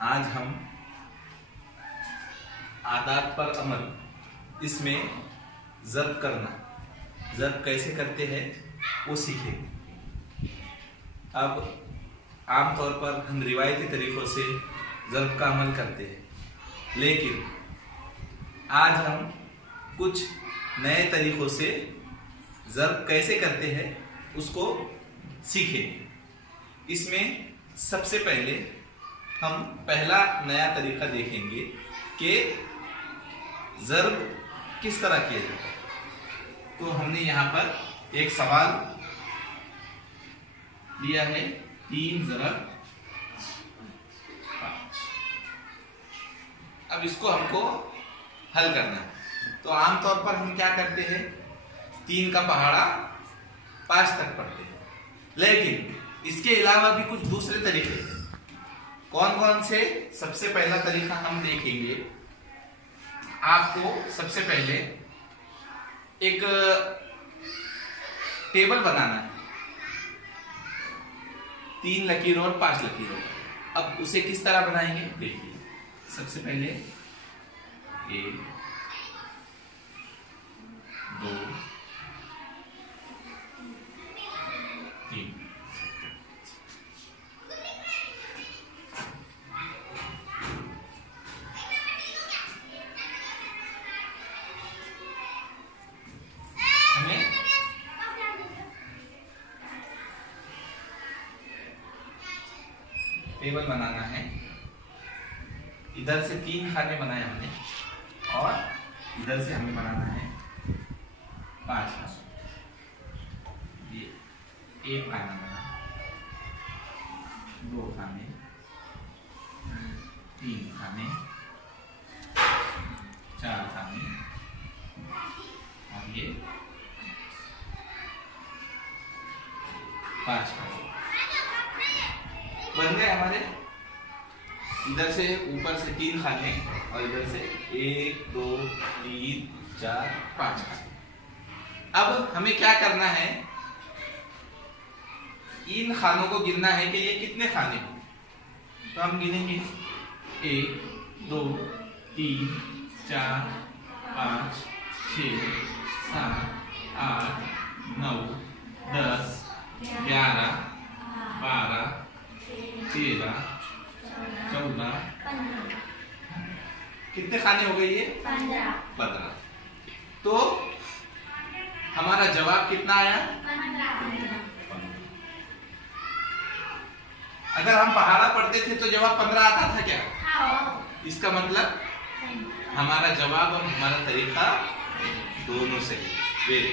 आज हम आदात पर अमल इसमें ज़र्ब करना, ज़र्ब कैसे करते हैं वो सीखेंगे। अब आमतौर पर हम रिवायती तरीक़ों से ज़र्ब का अमल करते हैं, लेकिन आज हम कुछ नए तरीक़ों से ज़र्ब कैसे करते हैं उसको सीखेंगे। इसमें सबसे पहले हम पहला नया तरीका देखेंगे कि ज़र्ब किस तरह किया जाता है। तो हमने यहाँ पर एक सवाल दिया है 3 ज़रब 5। अब इसको हमको हल करना है। तो आमतौर पर हम क्या करते हैं, 3 का पहाड़ा 5 तक पढ़ते हैं, लेकिन इसके अलावा भी कुछ दूसरे तरीके हैं। कौन कौन से? सबसे पहला तरीका हम देखेंगे। आपको सबसे पहले एक टेबल बनाना है, 3 लकीरों और 5 लकीरों। अब उसे किस तरह बनाएंगे देखिए। सबसे पहले 1 2 3। टेबल बनाना है। इधर से 3 खाने बनाए हमने और इधर से हमें बनाना है 5 खाने। ये 1 खाना बना, 2 खाने, 3 खाने, 4 खाने और ये 5 खाने बन गए हमारे। इधर से ऊपर से 3 खाने और इधर से 1 2 3 4 5 खाने। अब हमें क्या करना है, इन खानों को गिनना है कि ये कितने खाने हैं। तो हम गिनेंगे 1 2 3 4 5 6 7 8 9 10 11 12 13 14 कितने खाने हो गए? ये 15। तो हमारा जवाब कितना आया? 15। अगर हम पहाड़ा पढ़ते थे तो जवाब 15 आता था क्या? इसका मतलब हमारा जवाब और हमारा तरीका दोनों सही। वेरी